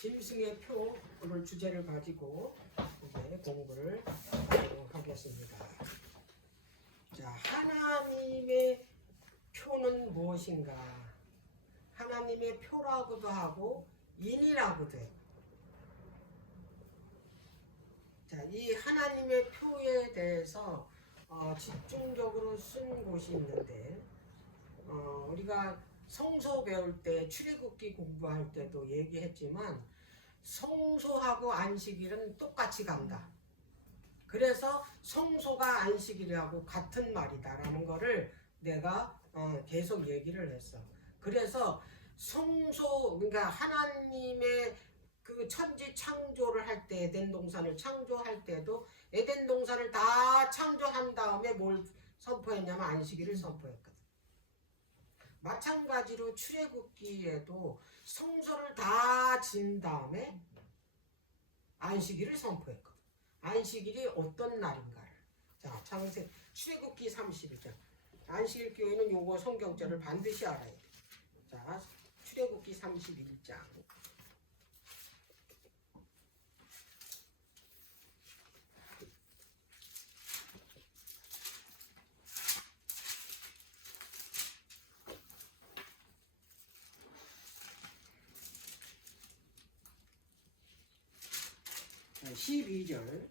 짐승의 표를 주제를 가지고 이제 공부를 하겠습니다. 자, 하나님의 표는 무엇인가? 하나님의 표라고도 하고 인이라고도 해요. 자, 이 하나님의 표에 대해서 집중적으로 쓴 곳이 있는데 우리가 성소 배울 때 출애굽기 공부할 때도 얘기했지만 성소하고 안식일은 똑같이 간다. 그래서 성소가 안식일하고 같은 말이다라는 거를 내가 계속 얘기를 했어. 그래서 성소, 그러니까 하나님의 그 천지 창조를 할 때, 에덴 동산을 창조할 때도 에덴 동산을 다 창조한 다음에 뭘 선포했냐면 안식일을 선포했거든. 마찬가지로 출애굽기에도 성소를 다 진 다음에 안식일을 선포했거든. 안식일이 어떤 날인가를. 자, 출애굽기 32장. 안식일 교회는 요거 성경절을 반드시 알아야 돼. 자, 출애굽기 31장. 자, 12절.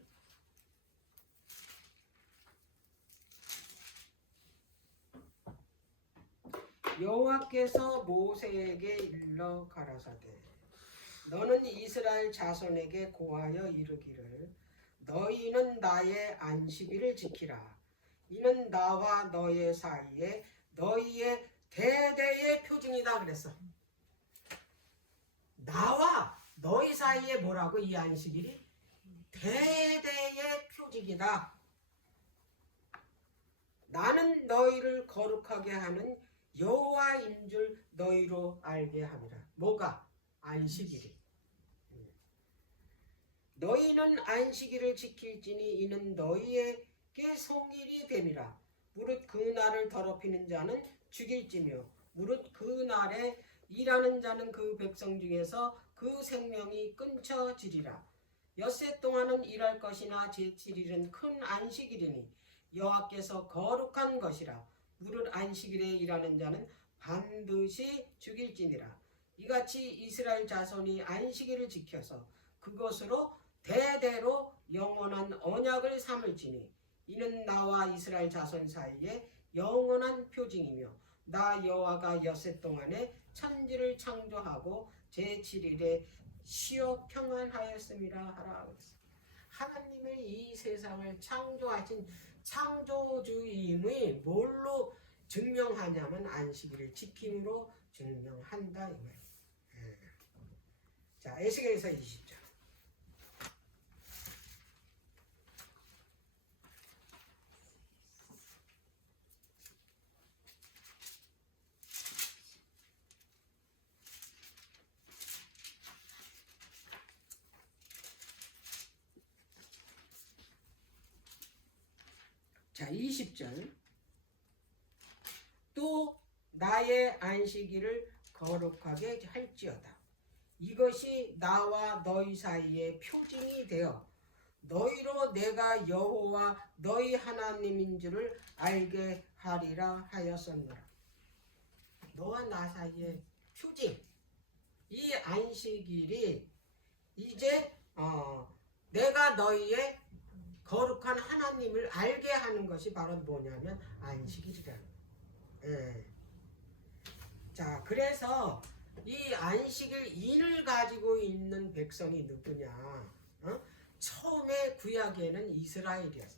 여호와께서 모세에게 일러 가라사대 너는 이스라엘 자손에게 고하여 이르기를 너희는 나의 안식일을 지키라. 이는 나와 너희 사이에 너희의 대대의 표징이다 그랬어. 나와 너희 사이에 뭐라고? 이 안식일이 대대의 표징이다. 나는 너희를 거룩하게 하는 여호와인 줄 너희로 알게 함이라. 뭐가? 안식일이. 너희는 안식일을 지킬지니 이는 너희에게 성일이 됨이라. 무릇 그 날을 더럽히는 자는 죽일지며 무릇 그 날에 일하는 자는 그 백성 중에서 그 생명이 끊쳐지리라. 엿새 동안은 일할 것이나 제7일은 큰 안식일이니 여호와께서 거룩한 것이라. 무릇 안식일에 일하는 자는 반드시 죽일지니라. 이같이 이스라엘 자손이 안식일을 지켜서 그것으로 대대로 영원한 언약을 삼을지니 이는 나와 이스라엘 자손 사이에 영원한 표징이며 나 여호와가 엿새 동안에 천지를 창조하고 제7일에 쉬어 평안하였음이라 하라. 하나님의 이 세상을 창조하신 창조주임이 뭘로 증명하냐면 안식일을 지킴으로 증명한다 이 말이에요. 자, 에스겔서 20절. 자, 20절. 또 나의 안식일을 거룩하게 할지어다. 이것이 나와 너희 사이에 표징이 되어 너희로 내가 여호와 너희 하나님인 줄을 알게 하리라 하였었노라. 너와 나 사이에 표징. 이 안식일이 이제 내가 너희의 거룩한 하나님을 알게 하는 것이 바로 뭐냐면 안식일이라는 거예요. 자, 그래서 이 안식일 인을 가지고 있는 백성이 누구냐? 처음에 구약에는 이스라엘이었어.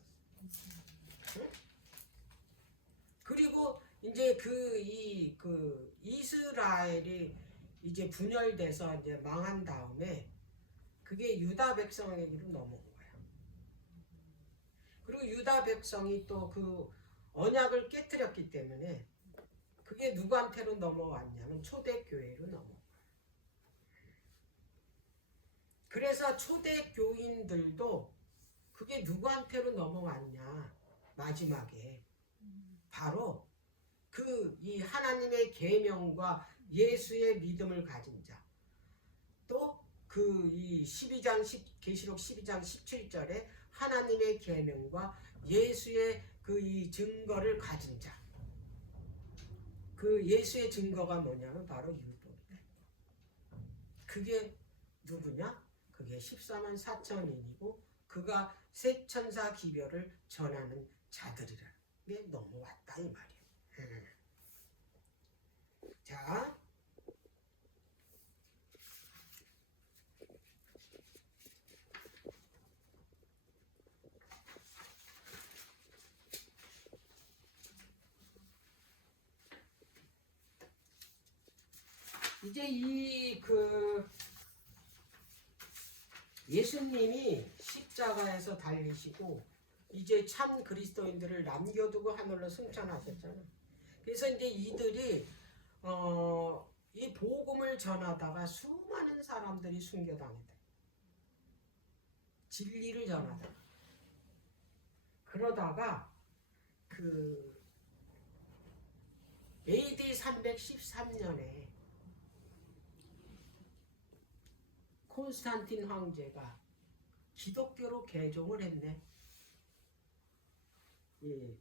그리고 이제 그 이스라엘이 이제 분열돼서 이제 망한 다음에 그게 유다 백성에게로 넘어온 거야. 그리고 유다 백성이 또 그 언약을 깨뜨렸기 때문에 그게 누구한테로 넘어왔냐면 초대교회로 넘어온 거야. 그래서 초대교인들도 그게 누구한테로 넘어왔냐 마지막에 바로 그 이 하나님의 계명과 예수의 믿음을 가진 자, 또 그 이 12장 계시록 12장 17절에 하나님의 계명과 예수의 그 이 증거를 가진 자. 그 예수의 증거가 뭐냐면 바로 율법이다. 그게 누구냐? 그게 14만 4천인이고 그가 세 천사 기별을 전하는 자들이라. 이게 넘어왔다 이 말이에요. 자, 이제 예수님이 십자가에서 달리시고 이제 참 그리스도인들을 남겨두고 하늘로 승천하셨잖아요. 그래서 이제 이들이 이 복음을 전하다가 수많은 사람들이 순교당했다. 진리를 전하다가 그러다가 그 AD 313년에 콘스탄틴 황제가 기독교로 개종을 했네. 예.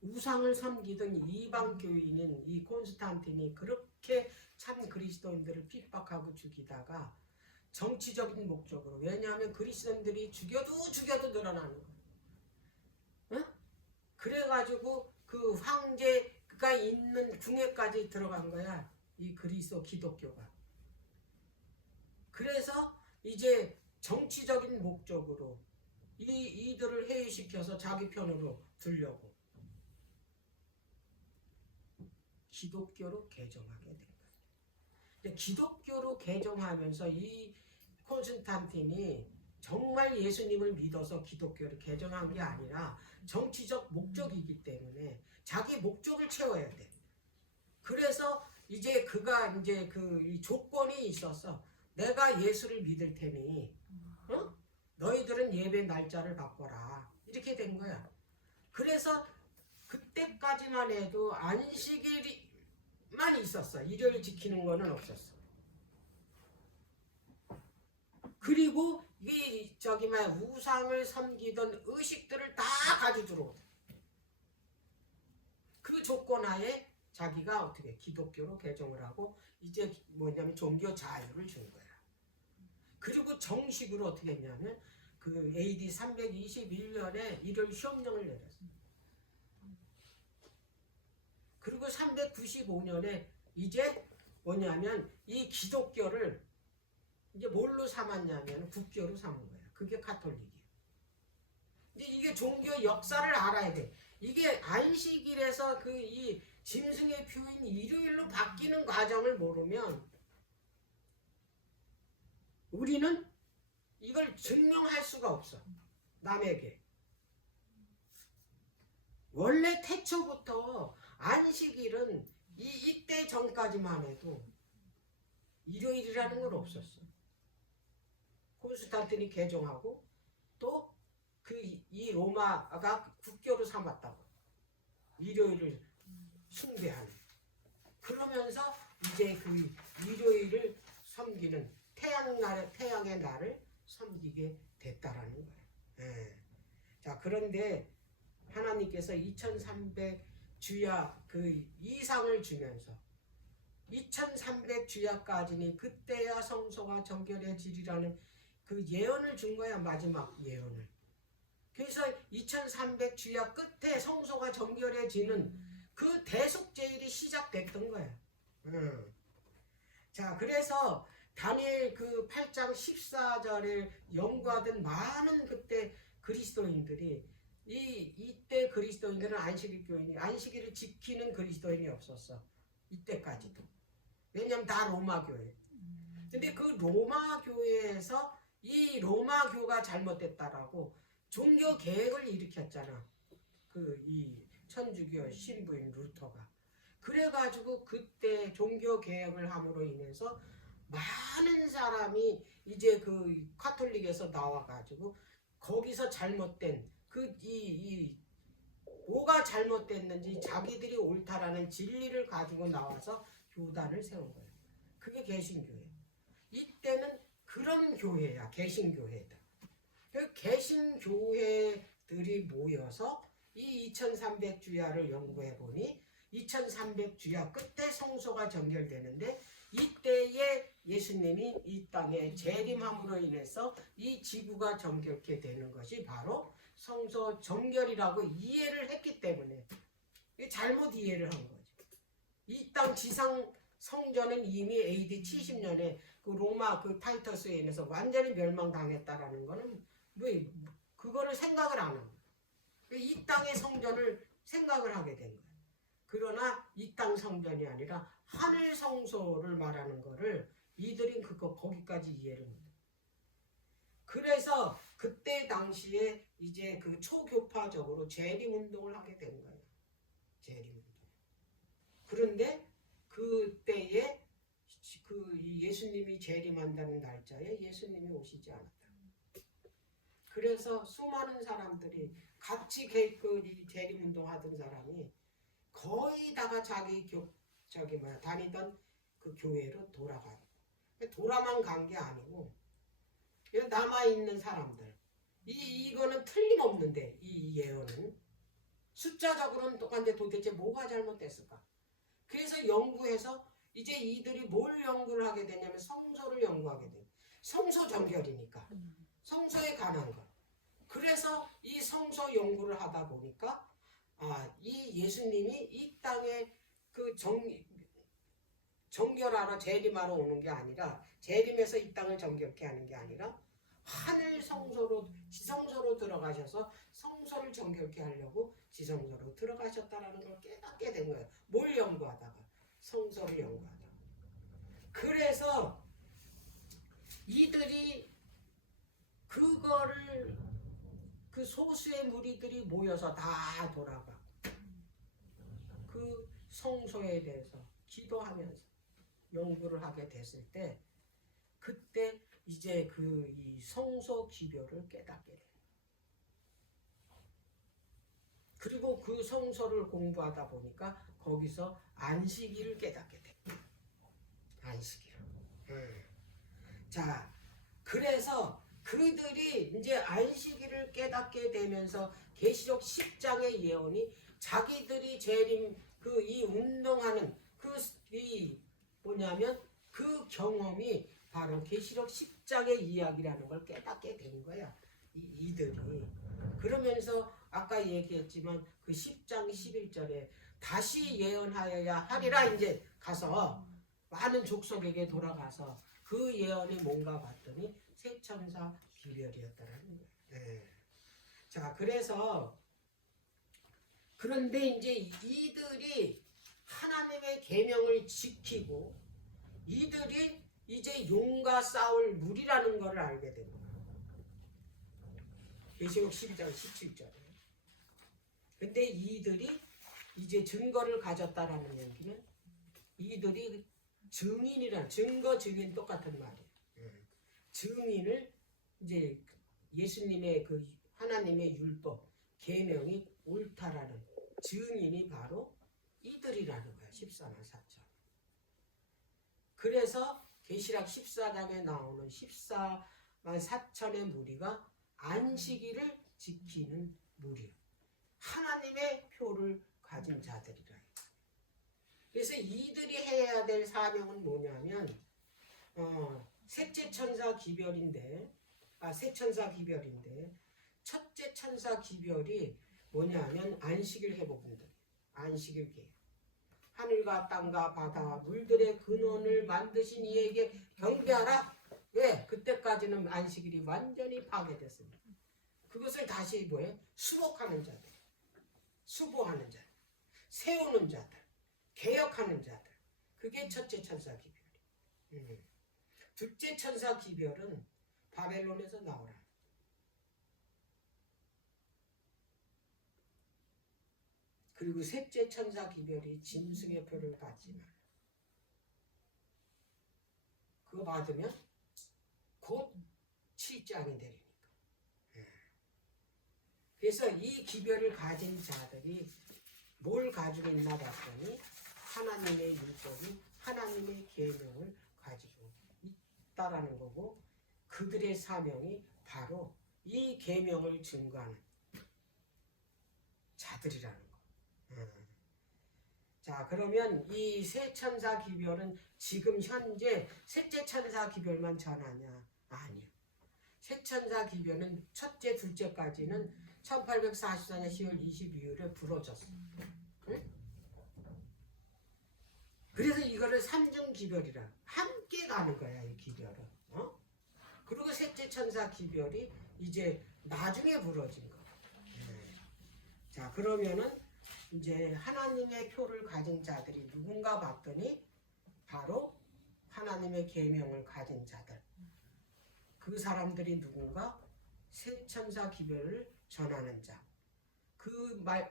우상을 섬기던 이방 교인인 이 콘스탄틴이 그렇게 참 그리스도인들을 핍박하고 죽이다가 정치적인 목적으로, 왜냐하면 그리스도인들이 죽여도 늘어나는 거예요. 응? 그래가지고 그 황제가 있는 궁에까지 들어간 거야. 이 그리스도 기독교가. 그래서 이제 정치적인 목적으로 이들을 해이시켜서 자기 편으로 두려고 기독교로 개종하게 된 거예요. 기독교로 개종하면서 이 콘스탄틴이 정말 예수님을 믿어서 기독교를 개종한 게 아니라 정치적 목적이기 때문에 자기 목적을 채워야 돼. 그래서 이제 그가 이제 이 조건이 있어서 내가 예수를 믿을 테니 너희들은 예배 날짜를 바꿔라. 이렇게 된 거야. 그래서 그때까지만 해도 안식일만 있었어. 일요일 지키는 거는 없었어. 그리고 우상을 섬기던 의식들을 다 가지고 들어오다. 그 조건 하에 자기가 어떻게 기독교로 개종을 하고 이제 뭐냐면 종교 자유를 준 거야. 그리고 정식으로 어떻게 했냐면 그 AD 321년에 일요일 시험령을 내렸어. 그리고 395년에 이제 뭐냐면 이 기독교를 이제 뭘로 삼았냐면 국교로 삼은 거야. 그게 가톨릭이에요. 근데 이게 종교 역사를 알아야 돼. 이게 안식일에서 이 짐승의 표인 일요일로 바뀌는 과정을 모르면 우리는 이걸 증명할 수가 없어. 남에게. 원래 태초부터 안식일은 이때 전까지만 해도 일요일이라는 건 없었어. 콘스탄틴이 개종하고 또 이 로마가 국교로 삼았다고. 일요일을 숭배하는. 그러면서 이제 그 일요일을 섬기는 태양의 날을 섬기게 됐다라는 거예요. 예. 자, 그런데 하나님께서 2300 주야 그 이상을 주면서 2300 주야까지니 그때야 성소가 정결해지리라는 그 예언을 준 거야. 마지막 예언을. 그래서 2300 주야 끝에 성소가 정결해지는 그 대속제일이 시작됐던 거야. 자, 그래서 다니엘 그 8장 14절을 연구하던 많은 그때 그리스도인들이 이때 그리스도인들은 안식일 교인이 안식일을 지키는 그리스도인이 없었어. 이때까지도. 왜냐면 다 로마 교회. 근데 그 로마 교회에서 이 로마 교가 잘못됐다라고 종교 개혁을 일으켰잖아. 이 천주교 신부인 루터가. 그래가지고 그때 종교 개혁을 함으로 인해서 많은 사람이 이제 그 카톨릭에서 나와가지고 거기서 잘못된 뭐가 잘못됐는지 자기들이 옳다라는 진리를 가지고 나와서 교단을 세운 거예요. 그게 개신교예요. 교회야. 개신교회다. 그 개신교회들이 모여서 이 2300주야를 연구해 보니 2300주야 끝에 성소가 정결되는데 이때에 예수님이 이 땅에 재림함으로 인해서 이 지구가 정결케 되는 것이 바로 성소 정결이라고 이해를 했기 때문에 잘못 이해를 한 거죠. 이 땅 지상 성전은 이미 AD 70년에 그 로마 그 타이터스에 인해서 완전히 멸망당했다라는 거는 왜 그거를 생각을 안 하는 거예요. 이 땅의 성전을 생각을 하게 된 거예요. 그러나 이 땅 성전이 아니라 하늘 성소를 말하는 거를 이들이 거기까지 이해를 못해요. 그래서 그때 당시에 이제 그 초교파적으로 재림 운동을 하게 된 거예요. 재림 운동. 그런데 그때에 그 예수님이 재림한다는 날짜에 예수님이 오시지 않았다. 그래서 수많은 사람들이 같이 그 재림 운동 하던 사람이 거의 다가 자기 다니던 그 교회로 돌아가요. 돌아만 간 게 아니고 남아 있는 사람들 이거는 틀림없는데 이 예언은 숫자적으로는 똑같은데 도대체 뭐가 잘못됐을까? 그래서 연구해서 이제 이들이 뭘 연구를 하게 되냐면 성소를 연구하게 돼요. 성소 정결이니까 성소에 관한 것. 그래서 이 성소 연구를 하다 보니까 이 예수님이 이 땅에 그 정결하러 재림하러 오는 게 아니라 재림해서 이 땅을 정결케 하는 게 아니라 하늘 성소로 지성소로 들어가셔서 성소를 정결케 하려고 지성소로 들어가셨다라는 걸 깨닫게 된 거예요. 뭘 연구하다가 성소를 연구하다가. 그래서 이들이 그거를 그 소수의 무리들이 모여서 다 돌아가 그 성소에 대해서 기도하면서 연구를 하게 됐을 때 그때 이제 이 성소 기별을 깨닫게 돼요. 그리고 그 성소를 공부하다 보니까 거기서 안식일을 깨닫게 돼요. 안식일. 자, 그래서 그들이 이제 안식일을 깨닫게 되면서 계시록 10장의 예언이 자기들이 재림 이 운동하는 이 뭐냐면 그 경험이 바로 계시록 10장의 이야기라는 걸 깨닫게 된 거야. 이들이. 그러면서 아까 얘기했지만 그 10장 11절에 다시 예언하여야 하리라 이제 가서 많은 족속에게 돌아가서 그 예언이 뭔가 봤더니 새 천사 기별이었다라는 거예요. 네. 자, 그래서 그런데 이제 이들이 하나님의 계명을 지키고 이들이 이제 용과 싸울 무리라는 것을 알게 된 거예요. 계시록 12장 17절에. 근데 이들이 이제 증거를 가졌다라는 얘기는 이들이 증인이란 증거 증인 똑같은 말이에요. 증인을 이제 예수님의 그 하나님의 율법 계명이 옳다라는 증인이 바로 이들이라는 거야. 14만 4천. 그래서 계시록 14장에 나오는 14만 4천의 무리가 안식일을 지키는 무리, 하나님의 표를 가진 자들이라. 그래서 이들이 해야 될 사명은 뭐냐면 셋째 천사 기별인데 첫째 천사 기별이 뭐냐면 안식일 회복운동, 안식일 계획. 하늘과 땅과 바다와 물들의 근원을 만드신 이에게 경배하라. 왜? 그때까지는 안식일이 완전히 파괴됐습니다. 그것을 다시 수복하는 자들, 수보하는 자들, 세우는 자들, 개혁하는 자들. 그게 첫째 천사 기별이. 둘째 천사 기별은 바벨론에서 나오라. 그리고 셋째 천사 기별이 짐승의 표를 받지 마라. 그거 받으면 곧 7장이 되리니까. 그래서 이 기별을 가진 자들이 뭘 가지고 있나 봤더니 하나님의 율법이 하나님의 계명을 가지고 있다라는 거고, 그들의 사명이 바로 이 계명을 증거하는 자들이라는 거. 자, 그러면 이 세 천사 기별은 지금 현재 셋째 천사 기별만 전하냐? 아니요. 세 천사 기별은 첫째, 둘째까지는 1844년 10월 22일에 부러졌어. 응? 그래서 이거를 삼중 기별이라 함께 가는 거야, 이 기별은. 그리고 셋째 천사 기별이 이제 나중에 부러진 거. 자, 그러면은 이제 하나님의 표를 가진 자들이 누군가 봤더니 바로 하나님의 계명을 가진 자들. 그 사람들이 누군가 세 천사 기별을 전하는 자.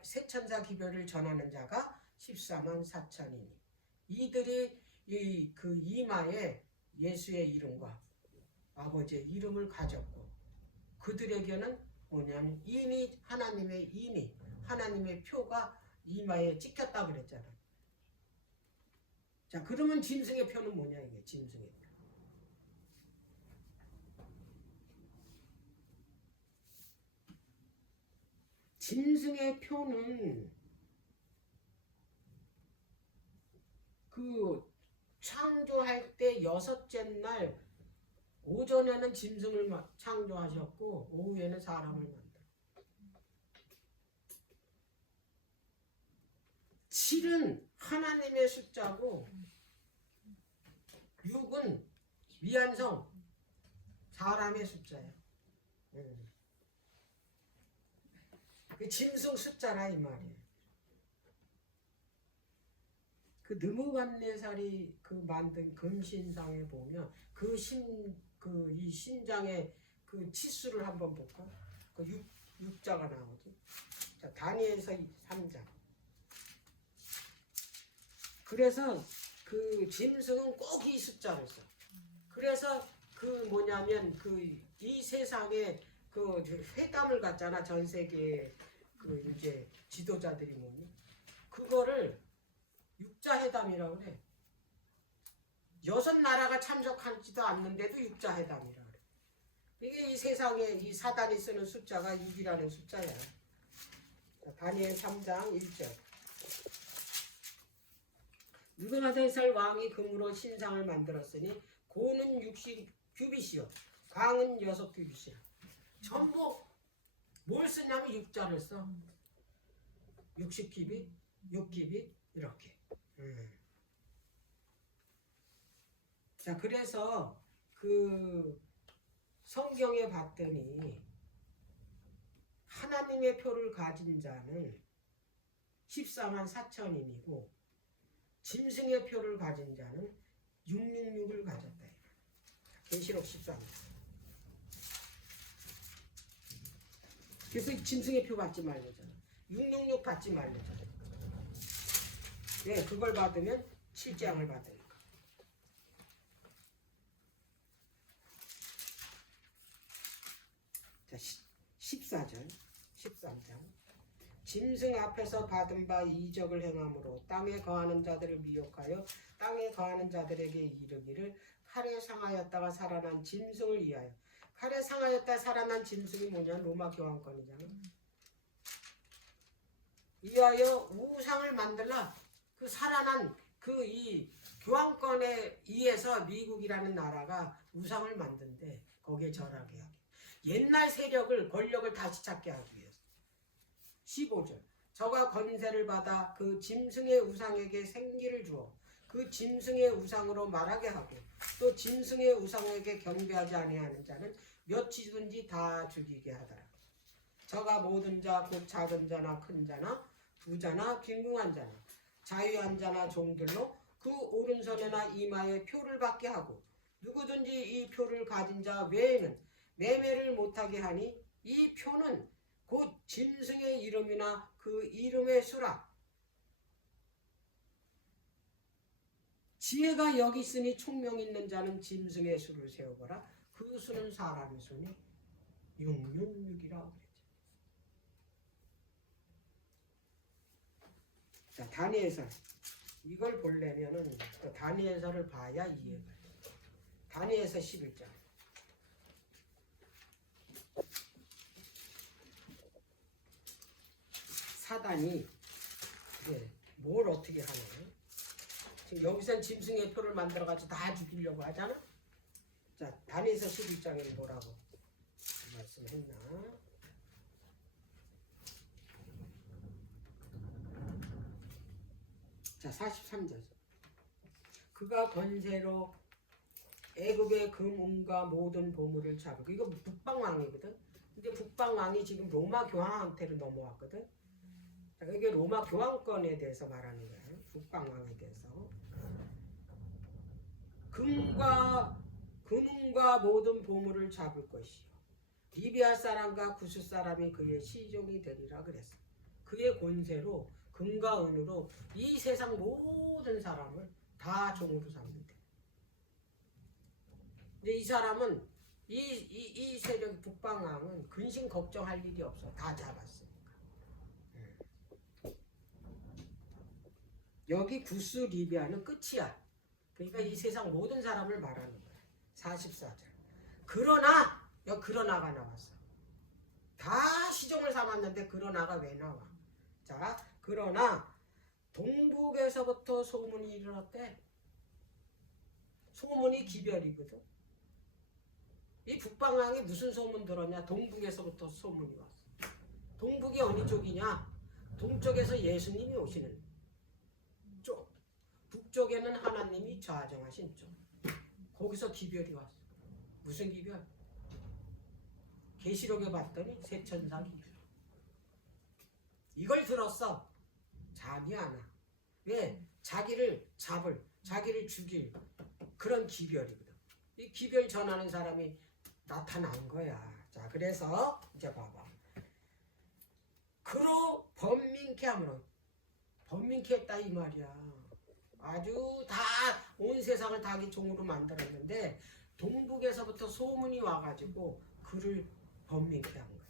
세 천사 기별을 전하는 자가 14만 4천이니 이들이 그 이마에 예수의 이름과 아버지의 이름을 가졌고 그들에게는 뭐냐면 인이 하나님의 인이 하나님의 표가 이마에 찍혔다 그랬잖아. 자, 그러면 짐승의 표는 뭐냐 이게 짐승의 표. 짐승의 표는 그 창조할 때 여섯째 날 오전에는 짐승을 창조하셨고 오후에는 사람을 만들어. 7은 하나님의 숫자고 6은 미완성 사람의 숫자예요. 그 짐승 숫자라 이 말이에요. 그 느부갓네살이 그 만든 금신상에 보면 이 신장의 그 치수를 한번 볼까? 그 6자가 나오지. 자, 다니엘서 3장. 그래서 그 짐승은 꼭 이 숫자를 써. 그래서 그 뭐냐면 이 세상에 그 회담을 갖잖아. 전 세계 그 이제 지도자들이 뭐니? 그거를 육자 회담이라고 그래. 6나라가 참석하지도 않는데도 육자 회담이라고 그래. 이게 이 세상에 이 사단이 쓰는 숫자가 6이라는 숫자야. 다니엘 3장 1절. 느부갓네살 왕이 금으로 신상을 만들었으니 고는 60규빗이요 광은 6규빗이야. 전부 뭘 쓰냐면 육자를 써. 60규빗, 6규빗 이렇게. 자, 그래서 그 성경에 봤더니 하나님의 표를 가진 자는 14만 4천인이고 짐승의 표를 가진 자는 666을 가졌다. 계시록 13장. 그래서 짐승의 표 받지 말래잖아. 666 받지 말래잖아. 네, 그걸 받으면 7장을 받으니까. 자, 14절, 13장. 짐승 앞에서 받은 바 이적을 행함으로 땅에 거하는 자들을 미혹하여 땅에 거하는 자들에게 이르기를 칼에 상하였다가 살아난 짐승을 위하여. 칼에 상하였다 살아난 짐승이 뭐냐? 로마 교황권이잖아. 위하여 우상을 만들라. 그 살아난 그 이 교황권에 의해서 미국이라는 나라가 우상을 만든대. 거기에 절하게 하게. 옛날 세력을 권력을 다시 찾게 하기 위해서. 15절. 저가 권세를 받아 그 짐승의 우상에게 생기를 주어 그 짐승의 우상으로 말하게 하고 또 짐승의 우상에게 경배하지 아니하는 자는 몇이든지 다 죽이게 하더라. 저가 모든 자 곧 작은 자나 큰 자나 부자나 빈궁한 자나 자유한 자나 종들로 그 오른손에나 이마에 표를 받게 하고 누구든지 이 표를 가진 자 외에는 매매를 못하게 하니 이 표는 곧 짐승의 이름이나 그 이름의 수라. 지혜가 여기 있으니 총명 있는 자는 짐승의 수를 세우거라. 그 수는 사람의 수니 666이라고 그랬죠. 자, 다니엘서. 이걸 보려면은 다니엘서를 봐야 이해가 돼. 다니엘서 11장. 사단이 이제 뭘 어떻게 하냐. 지금 여기선 짐승의 표를 만들어가지고 다 죽이려고 하잖아. 자, 다니엘서 11장에 뭐라고 말씀했나? 자, 43절. 그가 권세로 애국의 금은과 모든 보물을 잡고, 이거 북방왕이거든. 근데 북방왕이 지금 로마 교황한테로 넘어왔거든. 자, 이게 로마 교황권에 대해서 말하는 거야. 북방왕에 대해서. 금은과 모든 보물을 잡을 것이요. 리비아 사람과 구스 사람이 그의 시종이 되리라 그랬어. 그의 권세로 금과 은으로 이 세상 모든 사람을 다 종으로 삼는데. 근데 이 사람은 이 세력 북방왕은 근심 걱정할 일이 없어. 다 잡았으니까. 여기 구스 리비아는 끝이야. 그러니까 이 세상 모든 사람을 말하는 거야. 44절. 그러나가 나왔어. 다 시종을 삼았는데 그러나가 왜 나와? 자, 그러나 동북에서부터 소문이 일어났대. 소문이 기별이거든. 이 북방왕이 무슨 소문 들었냐? 동북에서부터 소문이 왔어. 동북이 어느 쪽이냐? 동쪽에서 예수님이 오시는 쪽. 북쪽에는 하나님이 좌정하신 쪽. 거기서 기별이 왔어. 무슨 기별? 계시록에 봤더니 세천사 기별. 이걸 들었어. 잠이 안 와. 왜? 자기를 죽일 그런 기별이거든. 이 기별 전하는 사람이 나타난 거야. 자, 그래서 이제 봐봐. 그로 번민케 함으로. 번민케 했다 이 말이야. 아주 다 온 세상을 자기 종으로 만들었는데 동북에서부터 소문이 와가지고 그를 번민케 한 거야.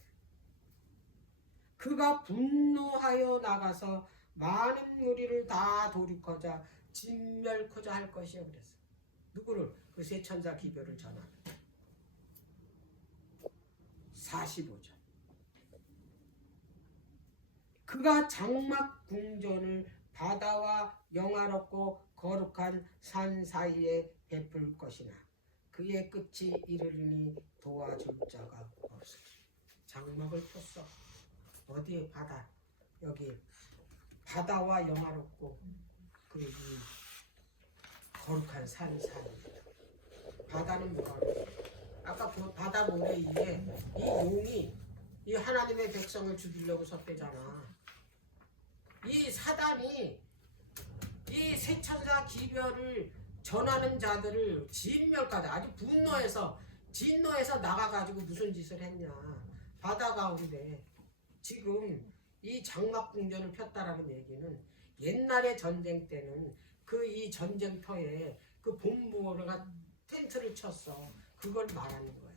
그가 분노하여 나가서 많은 무리를 다 돌이켜자 진멸코자 할 것이야 그랬어. 누구를? 그 세 천사 기별을 전하는. 45절. 그가 장막 궁전을 바다와 영화롭고 거룩한 산 사이에 베풀 것이나 그의 끝이 이르리니 도와줄 자가 없어. 장막을 폈어. 어디에? 바다. 여기 바다와 영화롭고 그 거룩한 산 사이. 바다는 뭐가? 아까 그 바다 모래 위에 이 용이 이 하나님의 백성을 죽이려고 섰대잖아. 이 사단이 이 세천사 기별을 전하는 자들을 진멸까지 아주 진노해서 나가가지고 무슨 짓을 했냐. 바다 가운데 지금 이 장막궁전을 폈다라는 얘기는 옛날에 전쟁 때는 그 이 전쟁터에 그 본부가 텐트를 쳤어. 그걸 말하는 거야.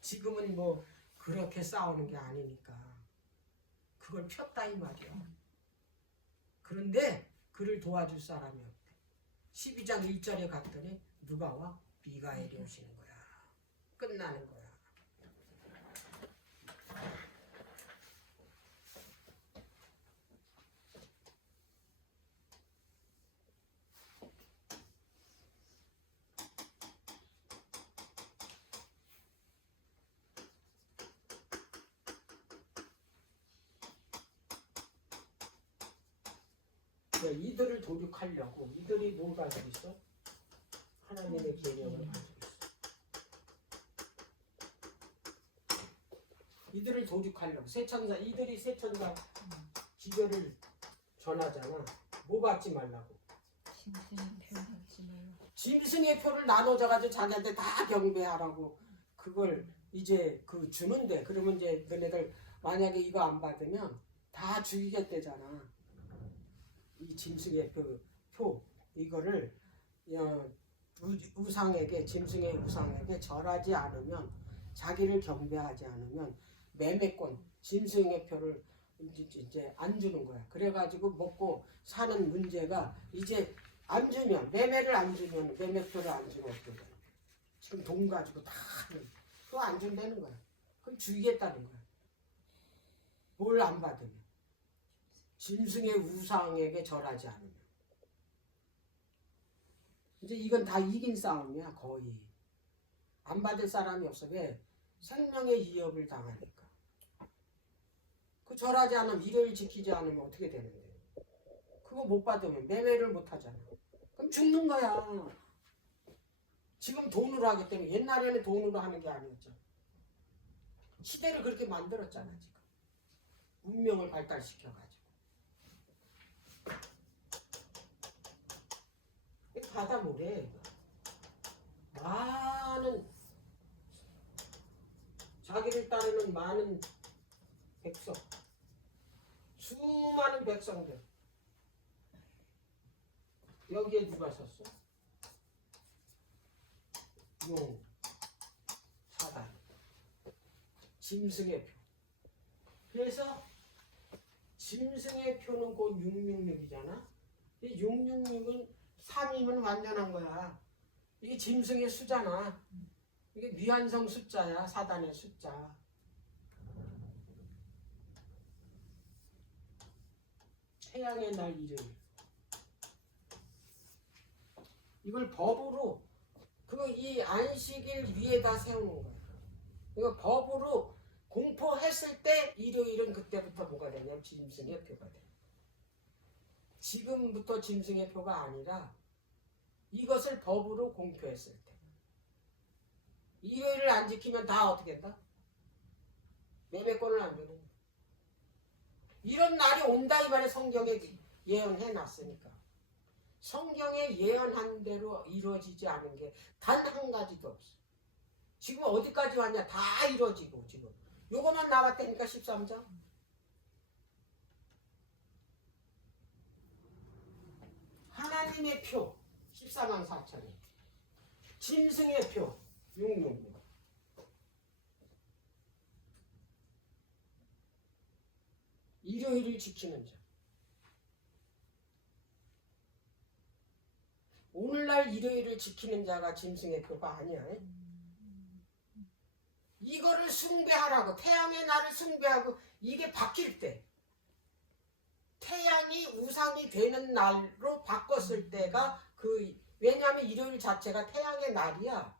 지금은 뭐 그렇게 싸우는 게 아니니까 그걸 폈다 이 말이야. 그런데 그를 도와줄 사람이 없대. 12장 1절에 갔더니 누가 와? 미가엘이 오시는 거야. 끝나는 거야. 이들을 도륙하려고. 이들이 뭘 가지고 있어? 하나님의 계명을 가지고 있어. 이들을 도륙하려고. 이들이 세천사 기별을 전하잖아. 뭐 받지 말라고? 짐승의 표를 나눠줘가지고 자기한테 다 경배하라고. 그걸 이제 주는데, 그러면 이제 너네들 만약에 이거 안 받으면 다 죽이겠대잖아. 이 짐승의 표 이거를 짐승의 우상에게 절하지 않으면, 자기를 경배하지 않으면 매매권, 짐승의 표를 이제 안 주는 거야. 그래가지고 먹고 사는 문제가 이제 안 주면, 매매를 안 주면, 매매표를 안 주면 어떻게 돼? 지금 돈 가지고 다 그거 안 준다는 거야. 그럼 죽이겠다는 거야. 뭘 안 받으면. 짐승의 우상에게 절하지 않으면. 이제 이건 다 이긴 싸움이야. 거의 안 받을 사람이 없어. 왜? 생명의 위협을 당하니까. 그 절하지 않으면, 일요일 지키지 않으면 어떻게 되는데? 그거 못 받으면 매매를 못 하잖아. 그럼 죽는 거야. 지금 돈으로 하기 때문에. 옛날에는 돈으로 하는 게 아니었죠. 시대를 그렇게 만들었잖아. 지금 문명을 발달시켜가지고. 바다 모래. 많은 자기를 따르는 많은 백성, 수많은 백성들. 여기에 누가 섰어? 용, 사단, 짐승의 표. 그래서 짐승의 표는 곧 666이잖아. 이 666은 3이면 완전한 거야. 이게 짐승의 수잖아. 이게 미완성 숫자야. 사단의 숫자. 태양의 날 일요일. 이걸 법으로 이 안식일 위에다 세우는 거야. 이거 법으로 공포했을 때 일요일은 그때부터 뭐가 되냐면 짐승의 표가 돼. 지금부터 짐승의 표가 아니라 이것을 법으로 공표했을 때. 일요일을 안 지키면 다 어떻게 한다? 매매권을 안 주는 거야. 이런 날이 온다 이 말에 성경에 예언해 놨으니까. 성경에 예언한 대로 이루어지지 않은 게 단 한 가지도 없어. 지금 어디까지 왔냐? 다 이루어지고 지금. 요거만 나왔다니까 13장. 하나님의 표 14만 4천이. 짐승의 표 666. 일요일을 지키는 자. 오늘날 일요일을 지키는 자가 짐승의 표가 아니야. 이거를 숭배하라고. 태양의 날을 숭배하고 이게 바뀔 때. 태양이 우상이 되는 날로 바꿨을 때가 왜냐하면 일요일 자체가 태양의 날이야.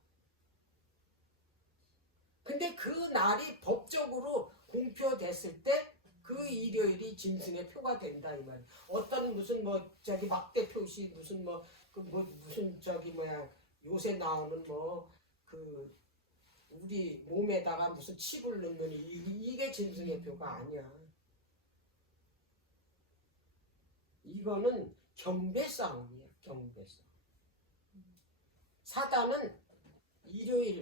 근데 그 날이 법적으로 공표됐을 때 그 일요일이 짐승의 표가 된다 이 말이야. 어떤 무슨 막대 표시 무슨 무슨 요새 나오는 우리 몸에다가 무슨 칩을 넣는 이게 짐승의 표가 아니야. 이거는 경배 싸움이야. 경배 싸움. 사단은 일요일에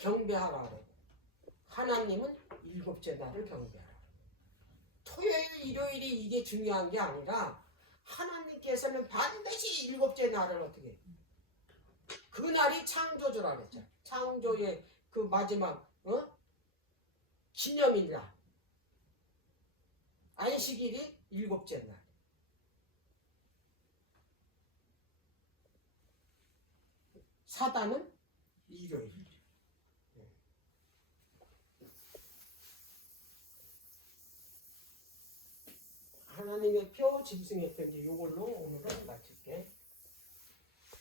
경배하라 그래. 하나님은 일곱째 날을 경배하라. 토요일, 일요일이 이게 중요한 게 아니라 하나님께서는 반드시 일곱째 날을 어떻게 해? 그 날이 창조주라 그랬잖아. 창조의 그 마지막 기념일 날. 안식일이 일곱째 날. 사단은 일요일. 하나님의 표, 짐승의 표, 이제 이걸로 오늘은 마칠게.